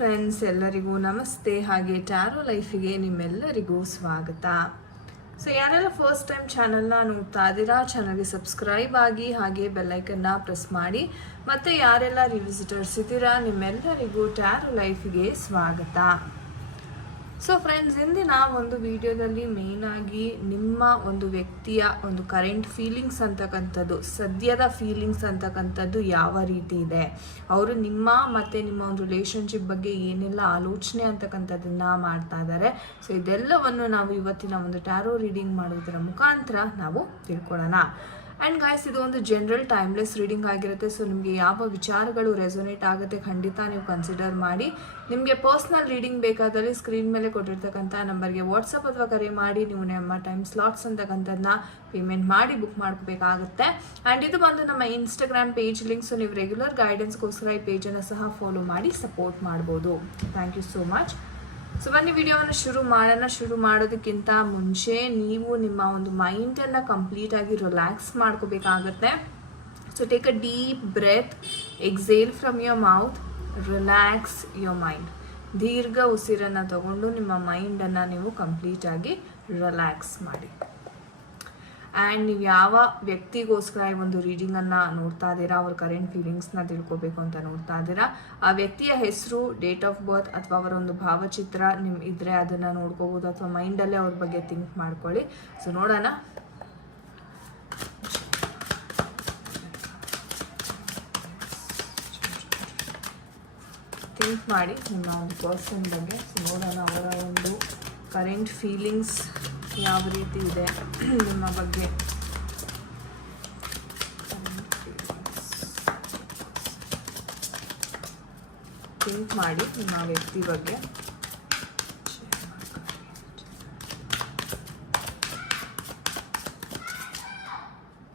Friends, ಎಲ್ಲರಿಗೂ ನಮಸ್ತೆ. ಹಾಗೆ ಟ್ಯಾರೋ ಲೈಫಿಗೆ ನಿಮ್ಮೆಲ್ಲರಿಗೂ ಸ್ವಾಗತ. ಸೊ ಯಾರೆಲ್ಲ ಫಸ್ಟ್ ಟೈಮ್ ಚಾನಲ್ನ ನೋಡ್ತಾ ಇದ್ದೀರಾ, ಚಾನಲ್ಗೆ ಸಬ್ಸ್ಕ್ರೈಬ್ ಆಗಿ ಹಾಗೆ ಬೆಲ್ಲೈಕನ್ನ ಪ್ರೆಸ್ ಮಾಡಿ. ಮತ್ತು ಯಾರೆಲ್ಲ ರಿವಿಸಿಟರ್ಸ್ ಇದ್ದೀರಾ ನಿಮ್ಮೆಲ್ಲರಿಗೂ ಟ್ಯಾರೋ ಲೈಫಿಗೆ ಸ್ವಾಗತ. ಸೊ ಫ್ರೆಂಡ್ಸ್, ಇಂದಿನ ಒಂದು ವಿಡಿಯೋದಲ್ಲಿ ಮೇಯ್ನಾಗಿ ನಿಮ್ಮ ಒಂದು ವ್ಯಕ್ತಿಯ ಒಂದು ಕರೆಂಟ್ ಫೀಲಿಂಗ್ಸ್ ಅಂತಕ್ಕಂಥದ್ದು, ಸದ್ಯದ ಫೀಲಿಂಗ್ಸ್ ಅಂತಕ್ಕಂಥದ್ದು ಯಾವ ರೀತಿ ಇದೆ, ಅವರು ನಿಮ್ಮ ಮತ್ತು ನಿಮ್ಮ ಒಂದು ರಿಲೇಷನ್ಶಿಪ್ ಬಗ್ಗೆ ಏನೆಲ್ಲ ಆಲೋಚನೆ ಅಂತಕ್ಕಂಥದ್ದನ್ನು ಮಾಡ್ತಾ ಇದ್ದಾರೆ. ಸೊ ಇದೆಲ್ಲವನ್ನು ನಾವು ಇವತ್ತಿನ ಒಂದು ಟ್ಯಾರೋ ರೀಡಿಂಗ್ ಮಾಡೋದರ ಮುಖಾಂತರ ನಾವು ತಿಳ್ಕೊಳ್ಳೋಣ. ಆ್ಯಂಡ್ ಗಾಯ್ಸ್, ಇದು ಒಂದು ಜನರಲ್ ಟೈಮ್ಲೆಸ್ ರೀಡಿಂಗ್ ಆಗಿರುತ್ತೆ. ಸೊ ನಿಮಗೆ ಯಾವ ವಿಚಾರಗಳು ರೆಸೊನೇಟ್ ಆಗುತ್ತೆ ಖಂಡಿತ ನೀವು ಕನ್ಸಿಡರ್ ಮಾಡಿ. ನಿಮಗೆ ಪರ್ಸ್ನಲ್ ರೀಡಿಂಗ್ ಬೇಕಾದಲ್ಲಿ ಸ್ಕ್ರೀನ್ ಮೇಲೆ ಕೊಟ್ಟಿರ್ತಕ್ಕಂಥ ನಂಬರ್ಗೆ ವಾಟ್ಸಪ್ ಅಥವಾ ಕರೆ ಮಾಡಿ ನೀವು ನಮ್ಮ ಟೈಮ್ ಸ್ಲಾಟ್ಸ್ ಅಂತಕ್ಕಂಥದ್ದನ್ನ ಪೇಮೆಂಟ್ ಮಾಡಿ ಬುಕ್ ಮಾಡ್ಕೋಬೇಕಾಗುತ್ತೆ. ಆ್ಯಂಡ್ ಇದು ಬಂದು ನಮ್ಮ ಇನ್ಸ್ಟಾಗ್ರಾಮ್ ಪೇಜ್ ಲಿಂಕ್. ಸೊ ನೀವು ರೆಗ್ಯುಲರ್ ಗೈಡೆನ್ಸ್ಗೋಸ್ಕರ ಈ ಪೇಜನ್ನು ಸಹ ಫಾಲೋ ಮಾಡಿ ಸಪೋರ್ಟ್ ಮಾಡ್ಬೋದು. Thank you so much. So ಬನ್ನಿ ವಿಡಿಯೋವನ್ನು ಶುರು ಮಾಡೋಣ. ಶುರು ಮಾಡೋದಕ್ಕಿಂತ ಮುಂಚೆ ನೀವು ನಿಮ್ಮ ಒಂದು ಮೈಂಡನ್ನು ಕಂಪ್ಲೀಟಾಗಿ ರಿಲ್ಯಾಕ್ಸ್ ಮಾಡ್ಕೋಬೇಕಾಗತ್ತೆ. So take a deep breath, exhale from your mouth, relax your mind. ದೀರ್ಘ ಉಸಿರನ್ನು ತಗೊಂಡು ನಿಮ್ಮ ಮೈಂಡನ್ನು ನೀವು ಕಂಪ್ಲೀಟಾಗಿ ರಿಲ್ಯಾಕ್ಸ್ ಮಾಡಿ. ಆ್ಯಂಡ್ ನೀವು ಯಾವ ವ್ಯಕ್ತಿಗೋಸ್ಕರ ಈ ಒಂದು ರೀಡಿಂಗನ್ನು ನೋಡ್ತಾ ಇದ್ದೀರಾ, ಅವ್ರ ಕರೆಂಟ್ ಫೀಲಿಂಗ್ಸ್ನ ತಿಳ್ಕೊಬೇಕು ಅಂತ ನೋಡ್ತಾ ಇದ್ದೀರಾ, ಆ ವ್ಯಕ್ತಿಯ ಹೆಸರು, ಡೇಟ್ ಆಫ್ ಬರ್ತ್ ಅಥವಾ ಅವರ ಒಂದು ಭಾವಚಿತ್ರ ಇದ್ದರೆ ಅದನ್ನು ನೋಡ್ಕೋಬೋದು, ಅಥವಾ ಮೈಂಡಲ್ಲೇ ಅವ್ರ ಬಗ್ಗೆ ಥಿಂಕ್ ಮಾಡ್ಕೊಳ್ಳಿ. ಸೊ ನೋಡೋಣ. ಥಿಂಕ್ ಮಾಡಿ ನಿಮ್ಮ ಒಂದು ಪರ್ಸನ್ ಬಗ್ಗೆ. ಸೊ ನೋಡೋಣ ಅವರ ಒಂದು ಕರೆಂಟ್ ಫೀಲಿಂಗ್ಸ್ ಯಾವ ರೀತಿ ಇದೆ ನಿಮ್ಮ ಬಗ್ಗೆ. ಥಿಂಕ್ ಮಾಡಿ ನಿಮ್ಮ ವ್ಯಕ್ತಿ ಬಗ್ಗೆ.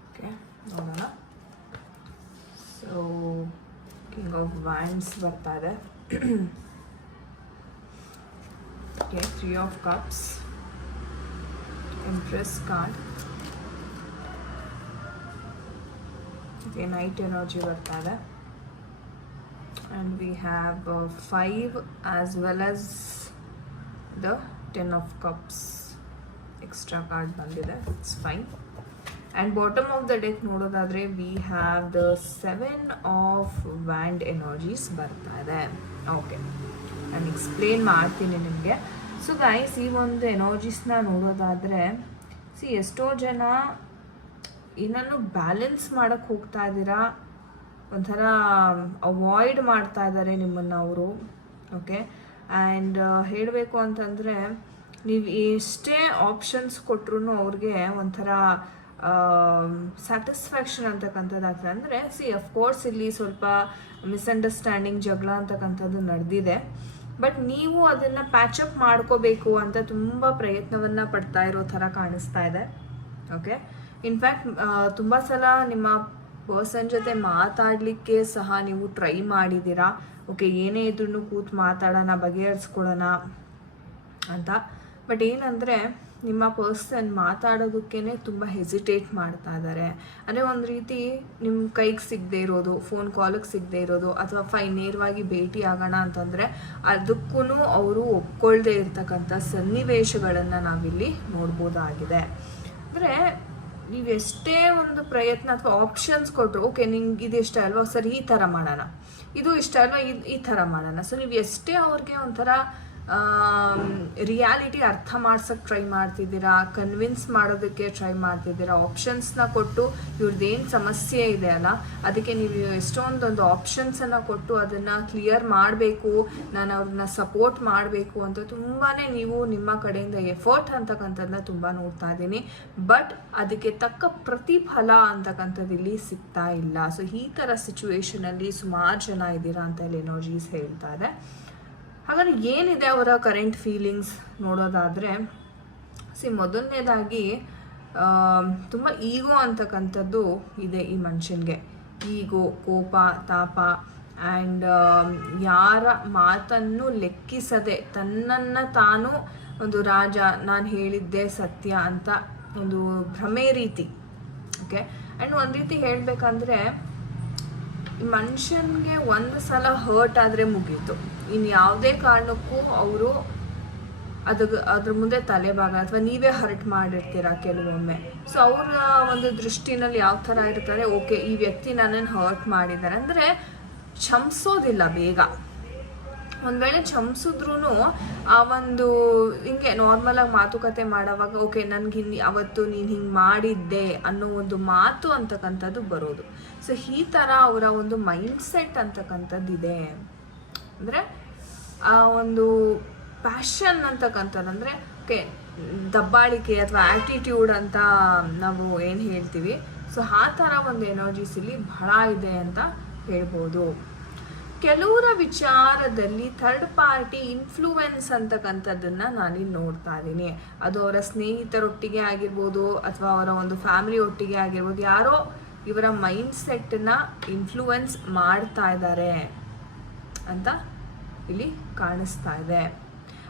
ಓಕೆ, ನೋಡೋಣ. ಸೊ ಕಿಂಗ್ ಆಫ್ ವ್ಯಾಂಡ್ಸ್ ಬರ್ತಾ ಇದೆ. Okay, 3 of cups, Empress card, okay, night energy ಬರ್ತಾ ಇದೆ. And we have 5 as well as the 10 of cups extra card ಬಂದಿದೆ. It's fine. And bottom of the deck ನೋಡೋದಾದ್ರೆ we have the 7 of wand energies ಬರ್ತಾ ಇದೆ. Okay, ನಾನು explain ಮಾಡ್ತೀನಿ ನಿಮಗೆ. So guys, ಈ ಒಂದು ಎನರ್ಜೀಸ್ನ ನೋಡೋದಾದರೆ ಎಷ್ಟೋ ಜನ ಏನನ್ನು ಬ್ಯಾಲೆನ್ಸ್ ಮಾಡೋಕ್ಕೆ ಹೋಗ್ತಾ ಇದ್ದೀರಾ, ಒಂಥರ ಅವಾಯ್ಡ್ ಮಾಡ್ತಾ ಇದ್ದಾರೆ ನಿಮ್ಮನ್ನು ಅವರು. ಓಕೆ, ಆ್ಯಂಡ್ ಹೇಳಬೇಕು ಅಂತಂದರೆ ನೀವು ಎಷ್ಟೇ ಆಪ್ಷನ್ಸ್ ಕೊಟ್ರೂ ಅವ್ರಿಗೆ ಒಂಥರ ಸ್ಯಾಟಿಸ್ಫ್ಯಾಕ್ಷನ್ ಅಂತಕ್ಕಂಥದ್ದಾಗ್ತದೆ. ಅಂದರೆ ಅಫ್ಕೋರ್ಸ್ ಇಲ್ಲಿ ಸ್ವಲ್ಪ ಮಿಸ್ಅಂಡರ್ಸ್ಟ್ಯಾಂಡಿಂಗ್, ಜಗಳ ಅಂತಕ್ಕಂಥದ್ದು ನಡೆದಿದೆ. ಬಟ್ ನೀವು ಅದನ್ನು ಪ್ಯಾಚಪ್ ಮಾಡ್ಕೋಬೇಕು ಅಂತ ತುಂಬ ಪ್ರಯತ್ನವನ್ನು ಪಡ್ತಾ ಇರೋ ಥರ ಕಾಣಿಸ್ತಾ ಇದೆ. ಓಕೆ, ಇನ್ಫ್ಯಾಕ್ಟ್ ತುಂಬ ಸಲ ನಿಮ್ಮ ಪರ್ಸನ್ ಜೊತೆ ಮಾತಾಡಲಿಕ್ಕೆ ಸಹ ನೀವು ಟ್ರೈ ಮಾಡಿದ್ದೀರಾ. ಓಕೆ, ಏನೇ ಇದ್ರೂ ಕೂತು ಮಾತಾಡೋಣ, ಬಗೆಹರಿಸ್ಕೊಳ್ಳೋಣ ಅಂತ. ಬಟ್ ಏನಂದರೆ ನಿಮ್ಮ ಪರ್ಸನ್ ಮಾತಾಡೋದಕ್ಕೇ ತುಂಬ ಹೆಸಿಟೇಟ್ ಮಾಡ್ತಾ ಇದ್ದಾರೆ. ಅಂದರೆ ಒಂದು ರೀತಿ ನಿಮ್ಮ ಕೈಗೆ ಸಿಗದೆ ಇರೋದು, ಫೋನ್ ಕಾಲಿಗೆ ಸಿಗದೆ ಇರೋದು, ಅಥವಾ ನೇರವಾಗಿ ಭೇಟಿ ಆಗೋಣ ಅಂತಂದರೆ ಅದಕ್ಕೂ ಅವರು ಒಪ್ಕೊಳ್ದೇ ಇರ್ತಕ್ಕಂಥ ಸನ್ನಿವೇಶಗಳನ್ನು ನಾವಿಲ್ಲಿ ನೋಡ್ಬೋದಾಗಿದೆ. ಅಂದರೆ ನೀವು ಎಷ್ಟೇ ಒಂದು ಪ್ರಯತ್ನ ಅಥವಾ ಆಪ್ಷನ್ಸ್ ಕೊಟ್ಟರು, ಓಕೆ ನಿಂಗೆ ಇದು ಇಷ್ಟ ಅಲ್ವಾ, ಸರಿ ಈ ಥರ ಮಾಡೋಣ, ಇದು ಇಷ್ಟ ಅಲ್ವಾ, ಈ ಥರ ಮಾಡೋಣ. ಸೊ ನೀವು ಎಷ್ಟೇ ಅವ್ರಿಗೆ ಒಂಥರ ರಿಯಾಲಿಟಿ ಅರ್ಥ ಮಾಡ್ಸೋಕ್ಕೆ ಟ್ರೈ ಮಾಡ್ತಿದ್ದೀರಾ, ಕನ್ವಿನ್ಸ್ ಮಾಡೋದಕ್ಕೆ ಟ್ರೈ ಮಾಡ್ತಿದ್ದೀರಾ, ಆಪ್ಷನ್ಸ್ನ ಕೊಟ್ಟು ಇವ್ರದ್ದೇನು ಸಮಸ್ಯೆ ಇದೆ ಅಲ್ಲ ಅದಕ್ಕೆ ನೀವು ಎಷ್ಟೊಂದೊಂದು ಆಪ್ಷನ್ಸನ್ನು ಕೊಟ್ಟು ಅದನ್ನು ಕ್ಲಿಯರ್ ಮಾಡಬೇಕು, ನಾನು ಅವ್ರನ್ನ ಸಪೋರ್ಟ್ ಮಾಡಬೇಕು ಅಂತ ತುಂಬಾ ನೀವು ನಿಮ್ಮ ಕಡೆಯಿಂದ ಎಫರ್ಟ್ ಅಂತಕ್ಕಂಥದ್ದನ್ನ ತುಂಬ ನೋಡ್ತಾ ಇದ್ದೀನಿ. ಬಟ್ ಅದಕ್ಕೆ ತಕ್ಕ ಪ್ರತಿಫಲ ಅಂತಕ್ಕಂಥದ್ದು ಇಲ್ಲಿ ಸಿಗ್ತಾ ಇಲ್ಲ. ಸೊ ಈ ಥರ ಸಿಚುವೇಶನಲ್ಲಿ ಸುಮಾರು ಜನ ಇದ್ದೀರಾ ಅಂತ ಇಲ್ಲಿ ಎನರ್ಜೀಸ್ ಹೇಳ್ತಾ ಇದೆ. ಹಾಗಾದ್ರೆ ಏನಿದೆ ಅವರ ಕರೆಂಟ್ ಫೀಲಿಂಗ್ಸ್ ನೋಡೋದಾದರೆ, ಮೊದಲನೇದಾಗಿ ತುಂಬ ಈಗೋ ಅಂತಕ್ಕಂಥದ್ದು ಇದೆ ಈ ಮನುಷ್ಯನಿಗೆ. ಈಗೋ, ಕೋಪ, ತಾಪ, ಆ್ಯಂಡ್ ಯಾರ ಮಾತನ್ನು ಲೆಕ್ಕಿಸದೆ ತನ್ನನ್ನು ತಾನು ಒಂದು ರಾಜ, ನಾನು ಹೇಳಿದ್ದೆ ಸತ್ಯ ಅಂತ ಒಂದು ಭ್ರಮೆ ರೀತಿ. ಓಕೆ, ಆ್ಯಂಡ್ ಒಂದು ರೀತಿ ಹೇಳಬೇಕಂದ್ರೆ ಈ ಮನುಷ್ಯನಿಗೆ ಒಂದು ಸಲ ಹರ್ಟ್ ಆದರೆ ಮುಗೀತು. ಇನ್ನು ಯಾವುದೇ ಕಾರಣಕ್ಕೂ ಅವರು ಅದ್ರ ಮುಂದೆ ತಲೆಭಾಗ ಅಥವಾ ನೀವೇ ಹರ್ಟ್ ಮಾಡಿರ್ತೀರ ಕೆಲವೊಮ್ಮೆ. ಸೊ ಅವರ ಒಂದು ದೃಷ್ಟಿನಲ್ಲಿ ಯಾವ ಥರ ಇರ್ತಾರೆ, ಓಕೆ ಈ ವ್ಯಕ್ತಿ ನನ್ನನ್ನು ಹರ್ಟ್ ಮಾಡಿದ್ದಾರೆ ಅಂದರೆ ಕ್ಷಮಿಸೋದಿಲ್ಲ ಬೇಗ. ಒಂದು ವೇಳೆ ಕ್ಷಮಿಸಿದ್ರೂ ಆ ಒಂದು ಹಿಂಗೆ ನಾರ್ಮಲಾಗಿ ಮಾತುಕತೆ ಮಾಡೋವಾಗ ಓಕೆ ನನಗೆ ಅವತ್ತು ನೀನು ಹಿಂಗೆ ಮಾಡಿದ್ದೆ ಅನ್ನೋ ಒಂದು ಮಾತು ಅಂತಕ್ಕಂಥದ್ದು ಬರೋದು. ಸೊ ಈ ಥರ ಅವರ ಒಂದು ಮೈಂಡ್ಸೆಟ್ ಅಂತಕ್ಕಂಥದ್ದು ಇದೆ. ಅಂದರೆ ಆ ಒಂದು ಪ್ಯಾಷನ್ ಅಂತಕ್ಕಂಥದ್ದು ಅಂದರೆ ಓಕೆ ದಬ್ಬಾಳಿಕೆ ಅಥವಾ ಆ್ಯಟಿಟ್ಯೂಡ್ ಅಂತ ನಾವು ಏನು ಹೇಳ್ತೀವಿ. ಸೊ ಆ ಥರ ಒಂದು ಎನರ್ಜೀಸ್ ಇಲ್ಲಿ ಬಹಳ ಇದೆ ಅಂತ ಹೇಳ್ಬೋದು. ಕೆಲವರ ವಿಚಾರದಲ್ಲಿ ಥರ್ಡ್ ಪಾರ್ಟಿ ಇನ್ಫ್ಲೂಯೆನ್ಸ್ ಅಂತಕ್ಕಂಥದ್ದನ್ನು ನಾನಿಲ್ಲಿ ನೋಡ್ತಾ ಇದ್ದೀನಿ. ಅದು ಅವರ ಸ್ನೇಹಿತರೊಟ್ಟಿಗೆ ಆಗಿರ್ಬೋದು ಅಥವಾ ಅವರ ಒಂದು ಫ್ಯಾಮಿಲಿ ಒಟ್ಟಿಗೆ ಆಗಿರ್ಬೋದು, ಯಾರೋ ಇವರ ಮೈಂಡ್ಸೆಟ್ಟನ್ನ ಇನ್ಫ್ಲೂಯೆನ್ಸ್ ಮಾಡ್ತಾ ಇದ್ದಾರೆ ಅಂತ ಇಲ್ಲಿ ಕಾಣಿಸ್ತಾ ಇದೆ.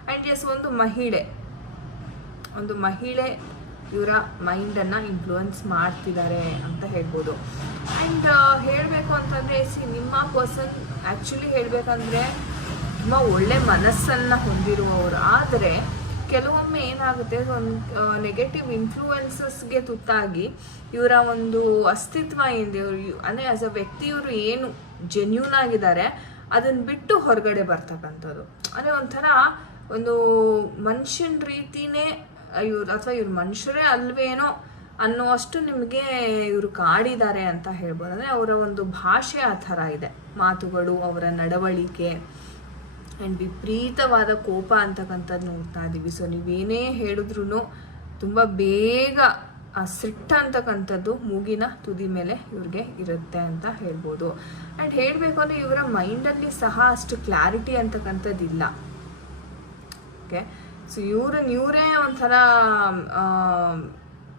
ಆ್ಯಂಡ್ ಎಸ್ ಒಂದು ಮಹಿಳೆ ಇವರ ಮೈಂಡನ್ನು ಇನ್ಫ್ಲೂಯೆನ್ಸ್ ಮಾಡ್ತಿದ್ದಾರೆ ಅಂತ ಹೇಳ್ಬೋದು. ಆ್ಯಂಡ್ ಹೇಳಬೇಕು ಅಂತಂದರೆ ನಿಮ್ಮ ಪರ್ಸನ್ ಆ್ಯಕ್ಚುಲಿ ಹೇಳಬೇಕಂದ್ರೆ ತುಂಬ ಒಳ್ಳೆ ಮನಸ್ಸನ್ನು ಹೊಂದಿರುವವರು. ಆದರೆ ಕೆಲವೊಮ್ಮೆ ಏನಾಗುತ್ತೆ, ಒಂದು ನೆಗೆಟಿವ್ ಇನ್ಫ್ಲೂಯೆನ್ಸಸ್ಗೆ ತುತ್ತಾಗಿ ಇವರ ಒಂದು ಅಸ್ತಿತ್ವ ಏನಿದೆ, ಅಂದರೆ ಆಸ್ ಅ ವ್ಯಕ್ತಿ ಇವರು ಏನು ಜೆನ್ಯೂನ್ ಆಗಿದ್ದಾರೆ ಅದನ್ನು ಬಿಟ್ಟು ಹೊರಗಡೆ ಬರ್ತಕ್ಕಂಥದ್ದು. ಅಂದರೆ ಒಂಥರ ಒಂದು ಮನುಷ್ಯನ ರೀತಿನೇ ಇವ್ರು ಅಥವಾ ಇವ್ರು ಮನುಷ್ಯರೇ ಅಲ್ವೇನೋ ಅನ್ನೋಷ್ಟು ನಿಮಗೆ ಇವರು ಕಾಡಿದ್ದಾರೆ ಅಂತ ಹೇಳ್ಬೋದು. ಅಂದರೆ ಅವರ ಒಂದು ಭಾಷೆ ಆ ಥರ ಇದೆ, ಮಾತುಗಳು, ಅವರ ನಡವಳಿಕೆ ಆ್ಯಂಡ್ ವಿಪರೀತವಾದ ಕೋಪ ಅಂತಕ್ಕಂಥದ್ದು ನೋಡ್ತಾ ಇದ್ದೀವಿ. ಸೊ ನೀವೇನೇ ಹೇಳಿದ್ರೂ ತುಂಬ ಬೇಗ ಆ ಸಿಟ್ಟ ಅಂತಕ್ಕಂಥದ್ದು ಮೂಗಿನ ತುದಿ ಮೇಲೆ ಇವ್ರಿಗೆ ಇರುತ್ತೆ ಅಂತ ಹೇಳ್ಬೋದು. ಆ್ಯಂಡ್ ಹೇಳಬೇಕು ಅಂದರೆ ಇವರ ಮೈಂಡಲ್ಲಿ ಸಹ ಅಷ್ಟು ಕ್ಲಾರಿಟಿ ಅಂತಕ್ಕಂಥದ್ದು ಇಲ್ಲ. ಓಕೆ, ಸೊ ಇವರೇ ಒಂಥರ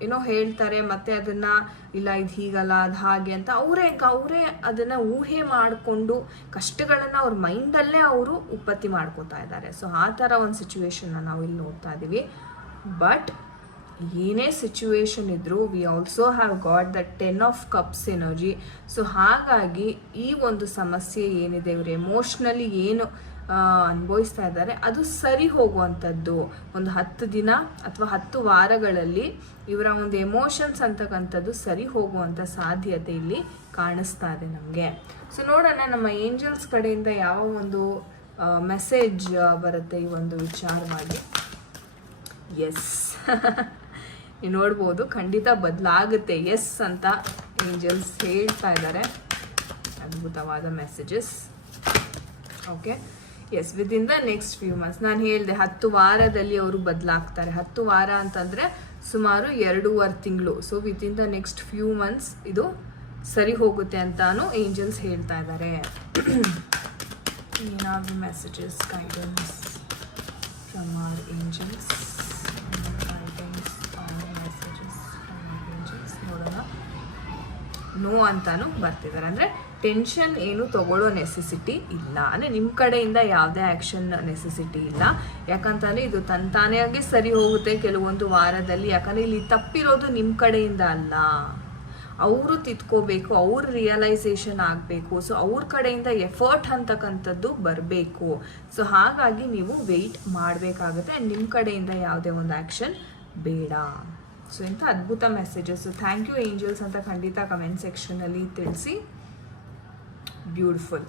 ಏನೋ ಹೇಳ್ತಾರೆ ಮತ್ತು ಅದನ್ನು ಇಲ್ಲ ಇದು ಹೀಗಲ್ಲ ಅದು ಹಾಗೆ ಅಂತ ಅವರೇ ಅದನ್ನು ಊಹೆ ಮಾಡಿಕೊಂಡು ಕಷ್ಟಗಳನ್ನು ಅವ್ರ ಮೈಂಡಲ್ಲೇ ಅವರು ಉತ್ಪತ್ತಿ ಮಾಡ್ಕೋತಾ ಇದ್ದಾರೆ. ಸೊ ಆ ಥರ ಒಂದು ಸಿಚುವೇಶನ್ನ ನಾವು ಇಲ್ಲಿ ನೋಡ್ತಾ ಇದ್ದೀವಿ. ಬಟ್ ಏನೇ ಸಿಚುವೇಶನ್ ಇದ್ದರೂ we also have got the 10 of cups energy. So ಹಾಗಾಗಿ ಈ ಒಂದು ಸಮಸ್ಯೆ ಏನಿದೆ, ಇವರು ಎಮೋಷ್ನಲಿ ಏನು ಅನುಭವಿಸ್ತಾ ಇದ್ದಾರೆ ಅದು ಸರಿ ಹೋಗುವಂಥದ್ದು. ಒಂದು 10 ದಿನ ಅಥವಾ 10 ವಾರಗಳಲ್ಲಿ ಇವರ ಒಂದು ಎಮೋಷನ್ಸ್ ಅಂತಕ್ಕಂಥದ್ದು ಸರಿ ಹೋಗುವಂಥ ಸಾಧ್ಯತೆ ಇಲ್ಲಿ ಕಾಣಿಸ್ತಾ ಇದೆ ನಮಗೆ. ಸೊ ನೋಡೋಣ ನಮ್ಮ ಏಂಜಲ್ಸ್ ಕಡೆಯಿಂದ ಯಾವ ಒಂದು ಮೆಸೇಜ್ ಬರುತ್ತೆ ಈ ಒಂದು ವಿಚಾರವಾಗಿ. ಎಸ್ ನೀವು ನೋಡ್ಬೋದು, ಖಂಡಿತ ಬದಲಾಗುತ್ತೆ ಎಸ್ ಅಂತ ಏಂಜಲ್ಸ್ ಹೇಳ್ತಾ ಇದ್ದಾರೆ. ಅದ್ಭುತವಾದ messages. Okay, yes, within the next few months. ನಾನು ಹೇಳಿದೆ 10 ವಾರದಲ್ಲಿ ಅವರು ಬದಲಾಗ್ತಾರೆ. 10 ವಾರ ಅಂತಂದರೆ ಸುಮಾರು 2.5 ತಿಂಗಳು. So within the next few months ಇದು ಸರಿ ಹೋಗುತ್ತೆ ಅಂತಾನು ಏಂಜಲ್ಸ್ ಹೇಳ್ತಾ ಇದ್ದಾರೆ. ಏನಾದರೂ messages, guidance from our angels, ನೋಡೋಣ. ನೋ ಅಂತಾನು ಬರ್ತಿದ್ದಾರೆ. ಅಂದರೆ ಟೆನ್ಷನ್ ಏನು ತಗೊಳ್ಳೋ ನೆಸೆಸಿಟಿ ಇಲ್ಲ, ಅಂದರೆ ನಿಮ್ಮ ಕಡೆಯಿಂದ ಯಾವುದೇ ಆ್ಯಕ್ಷನ್ ನೆಸೆಸಿಟಿ ಇಲ್ಲ. ಯಾಕಂತಂದರೆ ಇದು ತಾನಾಗಿ ಸರಿ ಹೋಗುತ್ತೆ ಕೆಲವೊಂದು ವಾರದಲ್ಲಿ. ಯಾಕಂದರೆ ಇಲ್ಲಿ ತಪ್ಪಿರೋದು ನಿಮ್ಮ ಕಡೆಯಿಂದ ಅಲ್ಲ, ಅವರು ತಿದ್ಕೋಬೇಕು, ಅವ್ರ ರಿಯಲೈಸೇಷನ್ ಆಗಬೇಕು. ಸೊ ಅವ್ರ ಕಡೆಯಿಂದ ಎಫರ್ಟ್ ಅಂತಕ್ಕಂಥದ್ದು ಬರಬೇಕು. ಸೊ ಹಾಗಾಗಿ ನೀವು ವೆಯ್ಟ್ ಮಾಡಬೇಕಾಗುತ್ತೆ. ಆ್ಯಂಡ್ ನಿಮ್ಮ ಕಡೆಯಿಂದ ಯಾವುದೇ ಒಂದು ಆ್ಯಕ್ಷನ್ ಬೇಡ. ಸೊ ಇಂಥ ಅದ್ಭುತ ಮೆಸೇಜಸ್ಸು. ಥ್ಯಾಂಕ್ ಯು ಏಂಜಲ್ಸ್ ಅಂತ ಖಂಡಿತ ಕಮೆಂಟ್ ಸೆಕ್ಷನಲ್ಲಿ ತಿಳಿಸಿ. ಬ್ಯೂಟಿಫುಲ್.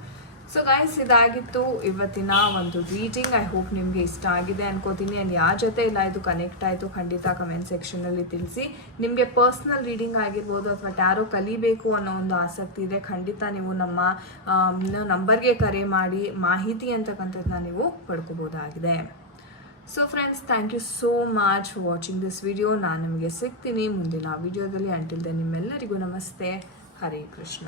ಸೊ ಗೈಸ್, ಇದಾಗಿತ್ತು ಇವತ್ತಿನ ಒಂದು ರೀಡಿಂಗ್. ಐ ಹೋಪ್ ನಿಮಗೆ ಇಷ್ಟ ಆಗಿದೆ ಅನ್ಕೋತೀನಿ. ಆ್ಯಂಡ್ ಯಾರ ಜೊತೆ ಇಲ್ಲ ಇದು ಕನೆಕ್ಟ್ ಆಯಿತು ಖಂಡಿತ ಕಮೆಂಟ್ ಸೆಕ್ಷನಲ್ಲಿ ತಿಳಿಸಿ. ನಿಮಗೆ ಪರ್ಸ್ನಲ್ ರೀಡಿಂಗ್ ಆಗಿರ್ಬೋದು ಅಥವಾ ಟ್ಯಾರೋ ಕಲಿಬೇಕು ಅನ್ನೋ ಒಂದು ಆಸಕ್ತಿ ಇದೆ, ಖಂಡಿತ ನೀವು ನಮ್ಮ ನಂಬರ್ಗೆ ಕರೆ ಮಾಡಿ ಮಾಹಿತಿ ಅಂತಕ್ಕಂಥದ್ದನ್ನ ನೀವು ಪಡ್ಕೋಬೋದಾಗಿದೆ. So friends, thank you so much for watching this video. ನಾನು ನಿಮಗೆ ಸಿಗ್ತೀನಿ ಮುಂದಿನ ವಿಡಿಯೋದಲ್ಲಿ. ಅಂಟಿಲ್ ದೆನ್ ನಿಮ್ಮೆಲ್ಲರಿಗೂ ನಮಸ್ತೆ. ಹರೇ ಕೃಷ್ಣ.